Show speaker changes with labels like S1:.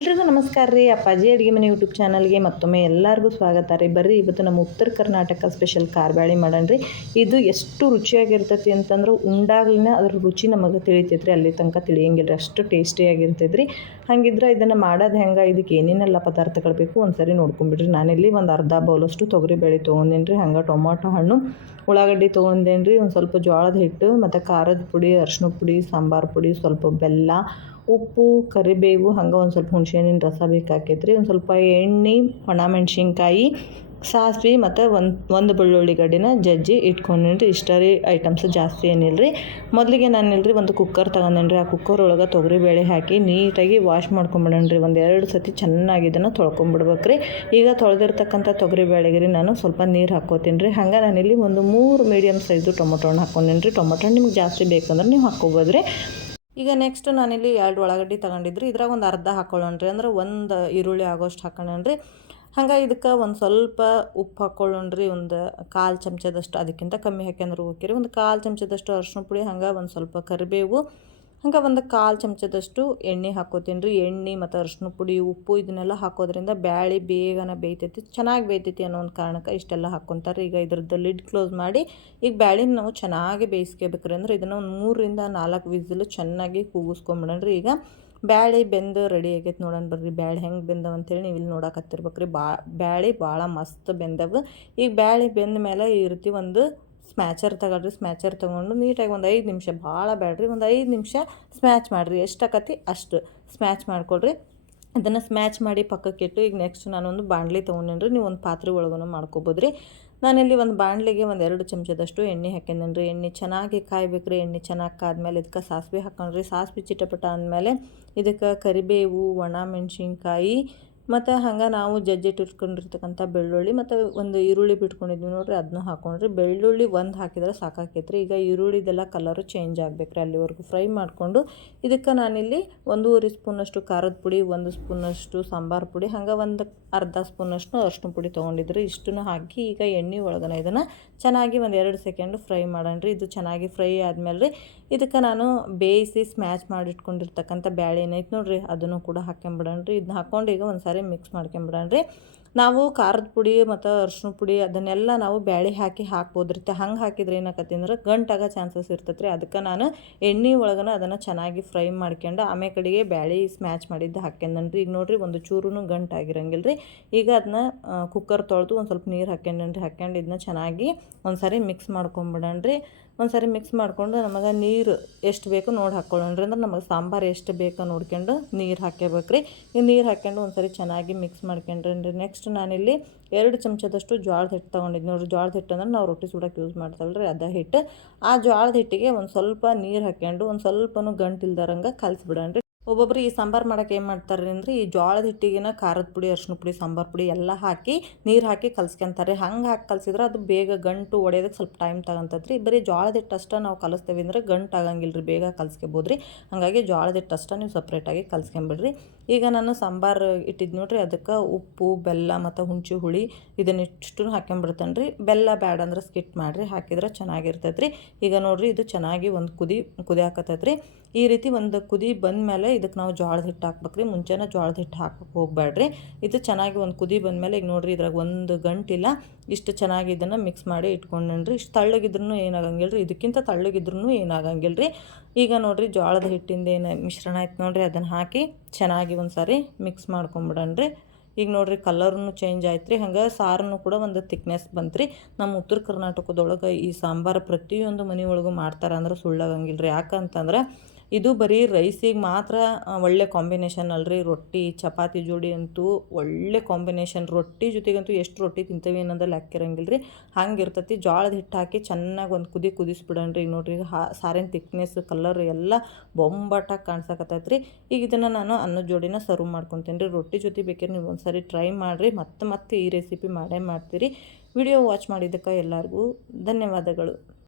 S1: ಎಲ್ರಿಗೂ ನಮಸ್ಕಾರ ರೀ. ಅಪ್ಪಾಜಿ ಅಡುಗೆ ಮನೆ ಯೂಟ್ಯೂಬ್ ಚಾನಲ್ಗೆ ಮತ್ತೊಮ್ಮೆ ಎಲ್ಲರಿಗೂ ಸ್ವಾಗತ ರೀ. ಬರ್ರಿ, ಇವತ್ತು ನಮ್ಮ ಉತ್ತರ ಕರ್ನಾಟಕ ಸ್ಪೆಷಲ್ ಕಾರ್ಬ್ಯಾಳಿ ಮಾಡೋಣ ರೀ. ಇದು ಎಷ್ಟು ರುಚಿಯಾಗಿರ್ತೈತಿ ಅಂತಂದ್ರೆ ಉಂಡಾಗ್ಲಿನ ಅದ್ರ ರುಚಿ ನಮಗೆ ತಿಳಿತೈತ್ರಿ. ಅಲ್ಲಿ ತನಕ ತಿಳಿಯಂಗಿಲ್ಲ ಅಷ್ಟು ಟೇಸ್ಟಿಯಾಗಿರ್ತೈತೆ ರೀ ಹಂಗಿದ್ರೆ ಇದನ್ನು ಮಾಡೋದು ಹೆಂಗೆ? ಇದಕ್ಕೆ ಏನೇನೆಲ್ಲ ಪದಾರ್ಥಗಳು ಬೇಕು? ಒಂದ್ಸರಿ ನೋಡ್ಕೊಂಬಿಡ್ರಿ. ನಾನಿಲ್ಲಿ ಒಂದು ಅರ್ಧ ಬೌಲಷ್ಟು ತೊಗರಿಬೇಳೆ ತೊಗೊಂಡೇನಿ ರೀ ಹಂಗೆ ಟೊಮಾಟೊ, ಹಣ್ಣು, ಉಳ್ಳಾಗಡ್ಡಿ ತೊಗೊಂಡೇನಿ ರೀ ಒಂದು ಸ್ವಲ್ಪ ಜೋಳದ ಹಿಟ್ಟು, ಮತ್ತು ಖಾರದ ಪುಡಿ ಅರ್ಶಿನ ಪುಡಿ, ಸಾಂಬಾರು ಪುಡಿ, ಸ್ವಲ್ಪ ಬೆಲ್ಲ ಉಪ್ಪು, ಕರಿಬೇವು, ಹಂಗೆ ಒಂದು ಸ್ವಲ್ಪ ಹುಣಸೆಹಣ್ಣಿನ ರಸ ಬೇಕಾಕೈತ್ರಿ. ಒಂದು ಸ್ವಲ್ಪ ಎಣ್ಣೆ, ಒಣ ಮೆಣಸಿನ್ಕಾಯಿ, ಸಾಸಿವೆ ಮತ್ತು ಒಂದು ಒಂದು ಬೆಳ್ಳುಳ್ಳಿ ಗಡ್ಡಿನ ಜಜ್ಜಿ ಇಟ್ಕೊಂಡಿನ್ರಿ. ಇಷ್ಟ ರೀ ಐಟಮ್ಸ್ ಜಾಸ್ತಿ ಏನಿಲ್ಲ ರೀ ಮೊದಲಿಗೆ ನಾನು ಇಲ್ರಿ ಒಂದು ಕುಕ್ಕರ್ ತಗೊಂಡೇನ್ರಿ. ಆ ಕುಕ್ಕರ್ ಒಳಗೆ ತೊಗರಿ ಬೇಳೆ ಹಾಕಿ ನೀಟಾಗಿ ವಾಶ್ ಮಾಡ್ಕೊಂಬಿಡೋಣ್ರಿ. ಒಂದು ಎರಡು ಸತಿ ಚೆನ್ನಾಗಿ ಇದನ್ನು ತೊಳ್ಕೊಂಬಿಡ್ಬೇಕು ರೀ ಈಗ ತೊಳೆದಿರ್ತಕ್ಕಂಥ ತೊಗರಿ ಬೇಳೆಗೆ ರೀ ನಾನು ಸ್ವಲ್ಪ ನೀರು ಹಾಕೋತೀನಿ ರೀ ಹಂಗೆ ನಾನಿಲ್ಲಿ ಒಂದು ಮೂರು ಮೀಡಿಯಮ್ ಸೈಜು ಟೊಮೊಟೊ ಹಣ್ಣು ಹಾಕ್ಕೊಂಡೇನ್ರಿ. ಟೊಮೊಟೊ ಹಣ್ಣು ನಿಮ್ಗೆ ಜಾಸ್ತಿ ಬೇಕಂದ್ರೆ ನೀವು ಹಾಕ್ಕೋಬೋದು ರೀ ಈಗ ನೆಕ್ಸ್ಟ್ ನಾನಿಲ್ಲಿ ಎರಡು ಉಳ್ಳಾಗಡ್ಡಿ ತಗೊಂಡಿದ್ರಿ. ಇದ್ರಾಗ ಒಂದು ಅರ್ಧ ಹಾಕೊಳ್ಳೋಣ್ರಿ. ಅಂದ್ರೆ ಒಂದು ಈರುಳ್ಳಿ ಆಗೋಷ್ಟು ಹಾಕೊಳ್ಳೋಣ್ರಿ. ಹಂಗೆ ಇದಕ್ಕೆ ಒಂದು ಸ್ವಲ್ಪ ಉಪ್ಪು ಹಾಕ್ಕೊಳ್ಳೋಣ್ರಿ ಒಂದು ಕಾಲು ಚಮಚದಷ್ಟು, ಅದಕ್ಕಿಂತ ಕಮ್ಮಿ ಹಾಕ್ಯಂದ್ರೆ ಹೋಗಿರಿ ಒಂದು ಕಾಲು ಚಮಚದಷ್ಟು ಅರ್ಶಿನ ಪುಡಿ, ಹಂಗೆ ಒಂದು ಸ್ವಲ್ಪ ಕರಿಬೇವು ಹಂಗೆ ಒಂದು ಕಾಲು ಚಮಚದಷ್ಟು ಎಣ್ಣೆ ಹಾಕೋತೀನಿ ರೀ. ಎಣ್ಣೆ ಮತ್ತು ಅರಶಿನ ಪುಡಿ, ಉಪ್ಪು ಇದನ್ನೆಲ್ಲ ಹಾಕೋದ್ರಿಂದ ಬ್ಯಾಳಿ ಬೇಗನೆ ಬೇಯ್ತೈತಿ. ಚೆನ್ನಾಗಿ ಬೇಯ್ತೈತಿ ಅನ್ನೋ ಒಂದು ಕಾರಣಕ್ಕೆ ಇಷ್ಟೆಲ್ಲ ಹಾಕ್ಕೊತಾರೆ ಈಗ ಇದ್ರದ್ದು ಲಿಡ್ ಕ್ಲೋಸ್ ಮಾಡಿ ಈಗ ಬ್ಯಾಳಿನ ನಾವು ಚೆನ್ನಾಗಿ ಬೇಯಿಸ್ಕೋಬೇಕ್ರಿ ಅಂದ್ರೆ ಇದನ್ನು ಒಂದು ಮೂರರಿಂದ ನಾಲ್ಕು ವಿಸಿಲು ಚೆನ್ನಾಗಿ ಕೂಗಿಸ್ಕೊಂಬಿಡೋಣ್ರಿ. ಈಗ ಬ್ಯಾಳಿ ಬೆಂದು ರೆಡಿ ಆಗೈತೆ ನೋಡೋಣ ಬರ್ರಿ. ಬ್ಯಾಳಿ ಹೆಂಗೆ ಬೆಂದವ ಅಂತೇಳಿ ನೀವು ಇಲ್ಲಿ ನೋಡಕತ್ತಿರ್ಬೇಕ್ರಿ. ಬಾ ಬ್ಯಾಳಿ ಭಾಳ ಮಸ್ತ್ ಬೆಂದವು. ಈಗ ಬ್ಯಾಳಿ ಬೆಂದ ಮೇಲೆ ಈ ರೀತಿ ಒಂದು ಸ್ಮ್ಯಾಚರ್ ತಗೊಳ್ರಿ ಸ್ಮ್ಯಾಚರ್ ತೊಗೊಂಡು ನೀಟಾಗಿ ಒಂದು ಐದು ನಿಮಿಷ, ಭಾಳ ಬೇಡ್ರಿ ಒಂದು ಐದು ನಿಮಿಷ ಸ್ಮ್ಯಾಚ್ ಮಾಡಿರಿ. ಎಷ್ಟಾಕತಿ ಅಷ್ಟು ಸ್ಮ್ಯಾಚ್ ಮಾಡಿಕೊಡ್ರಿ ಅದನ್ನು ಸ್ಮ್ಯಾಚ್ ಮಾಡಿ ಪಕ್ಕಕ್ಕಿಟ್ಟು ಈಗ ನೆಕ್ಸ್ಟ್ ನಾನೊಂದು ಬಾಣಲಿ ತೊಗೊಂಡೇನ್ರಿ, ನೀವು ಒಂದು ಪಾತ್ರೆ ಒಳಗೂ ಮಾಡ್ಕೊಬೋದು ರೀ ನಾನಿಲ್ಲಿ ಒಂದು ಬಾಣಲಿಗೆ ಒಂದು ಎರಡು ಚಮಚದಷ್ಟು ಎಣ್ಣೆ ಹಾಕ್ಯಂದೇನ್ರಿ. ಎಣ್ಣೆ ಚೆನ್ನಾಗಿ ಕಾಯ್ಬೇಕ್ರಿ. ಎಣ್ಣೆ ಚೆನ್ನಾಗಿ ಕಾದ್ಮೇಲೆ ಇದಕ್ಕೆ ಸಾಸಿವೆ ಹಾಕೊಂಡ್ರಿ. ಸಾಸಿವೆ ಚಿಟಪಟ ಅಂದಮೇಲೆ ಇದಕ್ಕೆ ಕರಿಬೇವು, ಒಣ ಮೆಣಸಿನ್ಕಾಯಿ ಮತ್ತು ಹಂಗೆ ನಾವು ಜಜ್ಜಿಟ್ಟಿಟ್ಕೊಂಡಿರ್ತಕ್ಕಂಥ ಬೆಳ್ಳುಳ್ಳಿ ಮತ್ತು ಒಂದು ಈರುಳ್ಳಿ ಬಿಟ್ಕೊಂಡಿದ್ವಿ ನೋಡಿರಿ ಅದನ್ನೂ ಹಾಕೊಂಡ್ರಿ. ಬೆಳ್ಳುಳ್ಳಿ ಒಂದು ಹಾಕಿದ್ರೆ ಸಾಕಾಕೈತ್ರಿ. ಈಗ ಈರುಳ್ಳಿದೆಲ್ಲ ಕಲರು ಚೇಂಜ್ ಆಗ್ಬೇಕು ರೀ ಅಲ್ಲಿವರೆಗೂ ಫ್ರೈ ಮಾಡಿಕೊಂಡು. ಇದಕ್ಕೆ ನಾನಿಲ್ಲಿ ಒಂದೂವರೆ ಸ್ಪೂನಷ್ಟು ಖಾರದ ಪುಡಿ, ಒಂದು ಸ್ಪೂನಷ್ಟು ಸಾಂಬಾರು ಪುಡಿ, ಹಂಗೆ ಒಂದು ಅರ್ಧ ಸ್ಪೂನಷ್ಟು ಅರ್ಶಿನ ಪುಡಿ ತೊಗೊಂಡಿದ್ರಿ. ಇಷ್ಟನ್ನು ಹಾಕಿ ಈಗ ಎಣ್ಣೆ ಒಳಗನ ಇದನ್ನು ಚೆನ್ನಾಗಿ ಒಂದು ಎರಡು ಸೆಕೆಂಡು ಫ್ರೈ ಮಾಡೋಣ ರೀ ಇದು ಚೆನ್ನಾಗಿ ಫ್ರೈ ಆದಮೇಲೆ ರೀ ಇದಕ್ಕೆ ನಾನು ಬೇಯಿಸಿ ಸ್ಮ್ಯಾಚ್ ಮಾಡಿಟ್ಕೊಂಡಿರ್ತಕ್ಕಂಥ ಬ್ಯಾಳೆ ಏನೈತೆ ನೋಡಿರಿ, ಅದನ್ನು ಕೂಡ ಹಾಕ್ಕೊಂಬಿಡೋಣ ರೀ ಇದನ್ನ ಹಾಕ್ಕೊಂಡು ಈಗ ಒಂದು ಮಿಕ್ಸ್ ಮಾಡ್ಕೊಂಬಿಡೋಣ ರೀ ನಾವು ಖಾರದ ಪುಡಿ ಮತ್ತು ಅರ್ಶಿನ ಪುಡಿ ಅದನ್ನೆಲ್ಲ ನಾವು ಬ್ಯಾಳಿ ಹಾಕಿ ಹಾಕ್ಬೋದು ರೀ ಹಂಗೆ ಹಾಕಿದ್ರೆ ಏನಾಗತ್ತೆ ಅಂದ್ರೆ ಗಂಟಾಗೋ ಚಾನ್ಸಸ್ ಇರ್ತೈತೆ ರೀ ಅದಕ್ಕೆ ನಾನು ಎಣ್ಣೆ ಒಳಗನ ಅದನ್ನು ಚೆನ್ನಾಗಿ ಫ್ರೈ ಮಾಡ್ಕೊಂಡು ಆಮೇಲೆ ಕಡೆಗೆ ಬ್ಯಾಳಿ ಸ್ಮ್ಯಾಚ್ ಮಾಡಿದ್ದು ಹಾಕ್ಯಂದನ್ರಿ. ಈಗ ನೋಡಿರಿ ಒಂದು ಚೂರು ಗಂಟಾಗಿರಂಗಿಲ್ಲ ರೀ ಈಗ ಅದನ್ನ ಕುಕ್ಕರ್ ತೊಳೆದು ಒಂದು ಸ್ವಲ್ಪ ನೀರು ಹಾಕ್ಯಂಡ್ರಿ ಹಾಕ್ಯಂಡು ಇದನ್ನ ಚೆನ್ನಾಗಿ ಒಂದು ಸಾರಿ ಮಿಕ್ಸ್ ಮಾಡ್ಕೊಂಬಿಡೋಣ ರೀ ಒಂದು ಸಾರಿ ಮಿಕ್ಸ್ ಮಾಡಿಕೊಂಡು ನಮಗೆ ನೀರು ಎಷ್ಟು ಬೇಕು ನೋಡಿ ಹಾಕ್ಕೊಳ್ಳೋಣ್ರಿ ಅಂದ್ರೆ ನಮಗೆ ಸಾಂಬಾರು ಎಷ್ಟು ಬೇಕು ನೋಡ್ಕೊಂಡು ನೀರು ಹಾಕ್ಯಬೇಕು ರೀ ಈ ನೀರು ಹಾಕ್ಕೊಂಡು ಒಂದು ಸಾರಿ ಚೆನ್ನಾಗಿ ಮಿಕ್ಸ್ ಮಾಡ್ಕೊಂಡ್ರಿ ನೆಕ್ಸ್ಟ್ ನಾನಿಲ್ಲಿ ಎರಡು ಚಮಚದಷ್ಟು ಜ್ವಾಳದ ಹಿಟ್ಟು ತೊಗೊಂಡಿದ್ದು ನೋಡಿರಿ ಜ್ವಾಳದ ಹಿಟ್ಟು ಅಂದ್ರೆ ನಾವು ರೊಟ್ಟಿ ಸುಡೋಕೆ ಯೂಸ್ ಮಾಡ್ತಾವಲ್ಲ ರೀ ಅದ ಹಿಟ್ಟು. ಆ ಜ್ವಾಳದ ಹಿಟ್ಟಿಗೆ ಒಂದು ಸ್ವಲ್ಪ ನೀರು ಹಾಕ್ಕೊಂಡು ಒಂದು ಸ್ವಲ್ಪನೂ ಗಂಟಿಲ್ದಾರಂಗೆ ಕಲಿಸ್ಬಿಡೋಣ್ರಿ ಒಬ್ಬೊಬ್ರು ಈ ಸಾಂಬಾರು ಮಾಡೋಕೆ ಏನು ಮಾಡ್ತಾರೆ ಅಂದ್ರೆ ಈ ಜೋಳದ ಹಿಟ್ಟಿಗಿನ ಖಾರದ ಪುಡಿ, ಅರ್ಶಿನ ಪುಡಿ, ಸಾಂಬಾರು ಪುಡಿ ಎಲ್ಲ ಹಾಕಿ ನೀರು ಹಾಕಿ ಕಲಸ್ಕೊಂತಾರೆ. ಹಂಗೆ ಹಾಕಿ ಕಲಸಿದ್ರೆ ಅದು ಬೇಗ ಗಂಟು ಒಡೆಯೋದಕ್ಕೆ ಸ್ವಲ್ಪ ಟೈಮ್ ತಗೊಂತದ್ರಿ. ಬರೀ ಜೋಳದ ಹಿಟ್ಟು ಅಷ್ಟೇ ನಾವು ಕಲಿಸ್ತೇವೆ ಅಂದ್ರೆ ಗಂಟು ಆಗಂಗಿಲ್ಲ ರೀ ಬೇಗ ಕಲಿಸ್ಕೊಬೋದು ರೀ ಹಾಗಾಗಿ ಜೋಳದ ಹಿಟ್ಟು ಅಷ್ಟೇ ನೀವು ಸಪ್ರೇಟಾಗಿ ಕಲಸ್ಕೊಂಬಿಡ್ರಿ. ಈಗ ನಾನು ಸಾಂಬಾರು ಇಟ್ಟಿದ್ದು ನೋಡ್ರಿ, ಅದಕ್ಕೆ ಉಪ್ಪು, ಬೆಲ್ಲ ಮತ್ತು ಹುಂಚಿ ಹುಳಿ ಇದನ್ನಿಷ್ಟು ಹಾಕ್ಕೊಂಬಿಡ್ತಾನೆ ರೀ ಬೆಲ್ಲ ಬ್ಯಾಡ ಅಂದ್ರೆ ಸ್ಕಿಟ್ ಮಾಡಿರಿ, ಹಾಕಿದ್ರೆ ಚೆನ್ನಾಗಿರ್ತೈತೆ ರೀ ಈಗ ನೋಡಿರಿ ಇದು ಚೆನ್ನಾಗಿ ಒಂದು ಕುದಿ ಕುದಿಯಾಕತ್ತೈತೆ ರೀ ಈ ರೀತಿ ಒಂದು ಕುದಿ ಬಂದಮೇಲೆ ಇದಕ್ಕೆ ನಾವು ಜೋಳದ ಹಿಟ್ಟು ಹಾಕ್ಬೇಕ್ರಿ. ಮುಂಚೆನೇ ಜೋಳದ ಹಿಟ್ಟು ಹಾಕಕ್ಕೆ ಹೋಗ್ಬೇಡ್ರಿ. ಇದು ಚೆನ್ನಾಗಿ ಒಂದು ಕುದಿ ಬಂದಮೇಲೆ ಈಗ ನೋಡಿರಿ ಇದ್ರಾಗ ಒಂದು ಗಂಟಿಲ್ಲ ಇಷ್ಟು ಚೆನ್ನಾಗಿ ಇದನ್ನು ಮಿಕ್ಸ್ ಮಾಡಿ ಇಟ್ಕೊಂಡ್ರಿ ಇಷ್ಟು ತಳ್ಳಗಿದ್ರೂ ಏನಾಗಂಗಿಲ್ಲ ರೀ ಇದಕ್ಕಿಂತ ತಳ್ಳಗಿದ್ರೂ ಏನಾಗಂಗಿಲ್ಲ ರೀ ಈಗ ನೋಡಿರಿ ಜೋಳದ ಹಿಟ್ಟಿಂದ ಏನು ಮಿಶ್ರಣ ಆಯ್ತು ನೋಡಿರಿ. ಅದನ್ನು ಹಾಕಿ ಚೆನ್ನಾಗಿ ಒಂದು ಸಾರಿ ಮಿಕ್ಸ್ ಮಾಡ್ಕೊಂಬಿಡಣ್ರಿ. ಈಗ ನೋಡ್ರಿ ಕಲರ್ನು ಚೇಂಜ್ ಆಯ್ತು ರೀ ಹಂಗೆ ಸಾರನ್ನು ಕೂಡ ಒಂದು ತಿಕ್ನೆಸ್ ಬಂತು ರೀ ನಮ್ಮ ಉತ್ತರ ಕರ್ನಾಟಕದೊಳಗೆ ಈ ಸಾಂಬಾರು ಪ್ರತಿಯೊಂದು ಮನೆ ಒಳಗೂ ಮಾಡ್ತಾರೆ ಅಂದ್ರೆ ಸುಳ್ಳಾಗಂಗಿಲ್ಲ ರೀ ಯಾಕಂತಂದ್ರೆ ಇದು ಬರೀ ರೈಸಿಗೆ ಮಾತ್ರ ಒಳ್ಳೆ ಕಾಂಬಿನೇಷನ್ ಅಲ್ರಿ. ರೊಟ್ಟಿ, ಚಪಾತಿ ಜೋಡಿ ಅಂತೂ ಒಳ್ಳೆ ಕಾಂಬಿನೇಷನ್ ರೊಟ್ಟಿ ಜೊತೆಗಂತೂ ಎಷ್ಟು ರೊಟ್ಟಿ ತಿಂತೇವೆ ಅನ್ನೋದಲ್ಲಿ ಹಾಕಿರಂಗಿಲ್ಲ ರೀ ಹಂಗೆ ಇರ್ತೈತಿ. ಜೋಳದ ಹಿಟ್ಟು ಹಾಕಿ ಚೆನ್ನಾಗಿ ಒಂದು ಕುದಿ ಕುದಿಸ್ಬಿಡಣ್ರಿ ಈಗ ನೋಡ್ರಿ ಹಾ, ಸಾರಿನ ತಿಕ್ನೆಸ್ ಕಲರ್ ಎಲ್ಲ ಬೊಂಬಾಟಾಗಿ ಕಾಣ್ಸಕತ್ತೈತೆ ರೀ ಈಗ ಇದನ್ನು ನಾನು ಅನ್ನದ ಜೋಡಿನ ಸರ್ವ್ ಮಾಡ್ಕೊತೀನಿ ರೀ ರೊಟ್ಟಿ ಜೊತೆ ಬೇಕಾದ್ರೆ ನೀವು ಒಂದು ಸರಿ ಟ್ರೈ ಮಾಡಿರಿ. ಮತ್ತೆ ಮತ್ತೆ ಈ ರೆಸಿಪಿ ಮಾಡೇ ಮಾಡ್ತೀರಿ. ವಿಡಿಯೋ ವಾಚ್ ಮಾಡಿದ್ದಕ್ಕೆ ಎಲ್ಲರಿಗೂ ಧನ್ಯವಾದಗಳು.